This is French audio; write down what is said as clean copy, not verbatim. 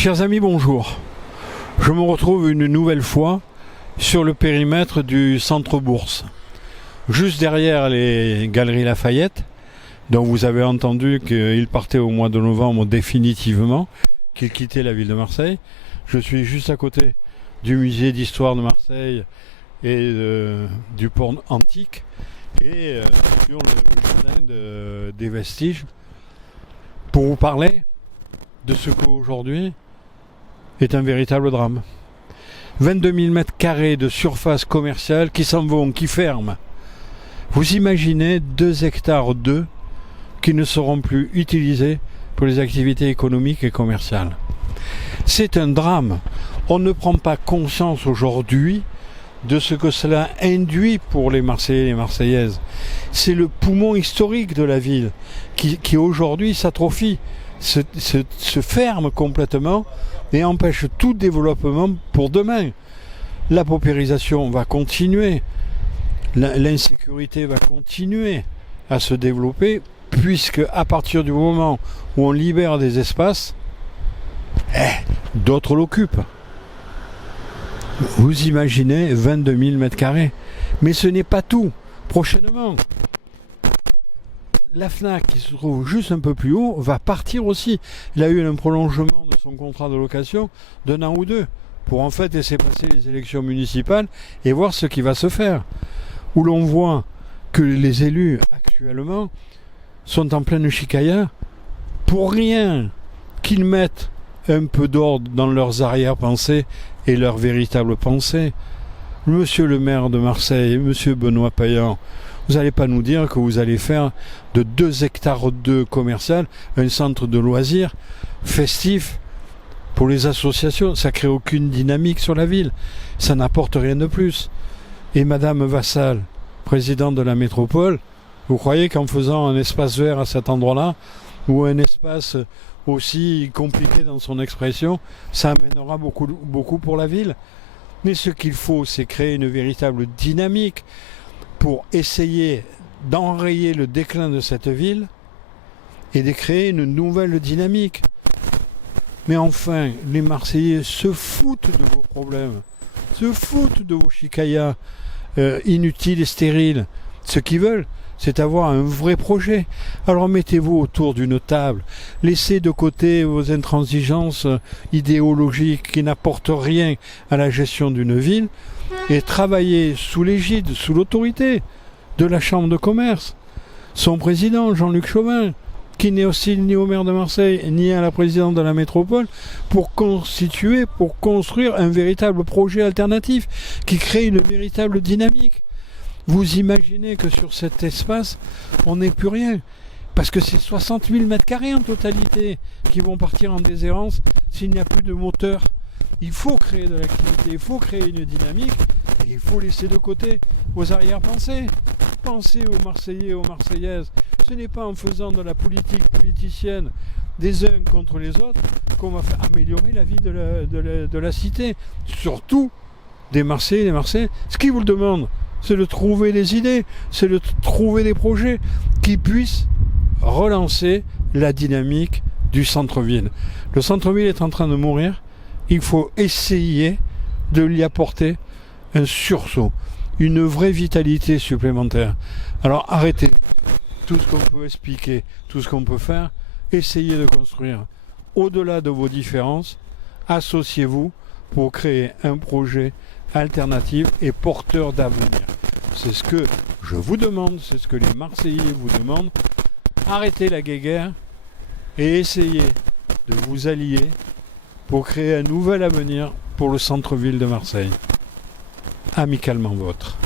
Chers amis, bonjour. Je me retrouve une nouvelle fois sur le périmètre du Centre Bourse, juste derrière les Galeries Lafayette, dont vous avez entendu qu'il partait au mois de novembre définitivement, qu'il quittait la ville de Marseille. Je suis juste à côté du musée d'histoire de Marseille et du port antique et sur le jardin des vestiges pour vous parler de ce qu'aujourd'hui est un véritable drame. 22 000 mètres carrés de surface commerciale qui s'en vont, qui ferment. Vous imaginez 2 hectares d'eux qui ne seront plus utilisés pour les activités économiques et commerciales. C'est un drame. On ne prend pas conscience aujourd'hui de ce que cela induit pour les Marseillais et les Marseillaises. C'est le poumon historique de la ville qui aujourd'hui s'atrophie, se ferme complètement et empêche tout développement pour demain. La paupérisation va continuer, l'insécurité va continuer à se développer, puisque à partir du moment où on libère des espaces, d'autres l'occupent. Vous imaginez 22 000 mètres carrés. Mais ce n'est pas tout. Prochainement, la FNAC, qui se trouve juste un peu plus haut, va partir aussi. Il a eu un prolongement de son contrat de location d'1 an ou 2 pour en fait laisser passer les élections municipales et voir ce qui va se faire. Où l'on voit que les élus actuellement sont en pleine chicaya pour rien qu'ils mettent un peu d'ordre dans leurs arrière-pensées et leurs véritables pensées. Monsieur le maire de Marseille, monsieur Benoît Payan, vous n'allez pas nous dire que vous allez faire de 2 hectares de commercial un centre de loisirs festif pour les associations. Ça ne crée aucune dynamique sur la ville. Ça n'apporte rien de plus. Et madame Vassal, présidente de la métropole, vous croyez qu'en faisant un espace vert à cet endroit-là, ou un espace aussi compliqué dans son expression, ça amènera beaucoup pour la ville? Mais ce qu'il faut, c'est créer une véritable dynamique pour essayer d'enrayer le déclin de cette ville et de créer une nouvelle dynamique. Mais enfin, les Marseillais se foutent de vos problèmes, se foutent de vos chicayas inutiles et stériles. Ce qu'ils veulent, c'est avoir un vrai projet. Alors mettez-vous autour d'une table, laissez de côté vos intransigences idéologiques qui n'apportent rien à la gestion d'une ville et travaillez sous l'égide, sous l'autorité de la Chambre de commerce. Son président, Jean-Luc Chauvin, qui n'est hostile ni au maire de Marseille ni à la présidente de la métropole, pour construire un véritable projet alternatif qui crée une véritable dynamique. Vous imaginez que sur cet espace, on n'est plus rien. Parce que c'est 60 000 mètres carrés en totalité qui vont partir en déshérence s'il n'y a plus de moteur. Il faut créer de l'activité, il faut créer une dynamique et il faut laisser de côté vos arrière-pensées. Pensez aux Marseillais et aux Marseillaises. Ce n'est pas en faisant de la politique politicienne des uns contre les autres qu'on va améliorer la vie de la cité. Surtout des Marseillais et des Marseillais. Ce qu'ils vous le demandent, c'est de trouver des idées, c'est de trouver des projets qui puissent relancer la dynamique du centre-ville. Le centre-ville est en train de mourir. Il faut essayer de lui apporter un sursaut, une vraie vitalité supplémentaire. Alors arrêtez tout ce qu'on peut expliquer, tout ce qu'on peut faire. Essayez de construire au-delà de vos différences. Associez-vous pour créer un projet alternatif et porteur d'avenir. C'est ce que je vous demande, c'est ce que les Marseillais vous demandent. Arrêtez la guéguerre et essayez de vous allier pour créer un nouvel avenir pour le centre-ville de Marseille. Amicalement vôtre.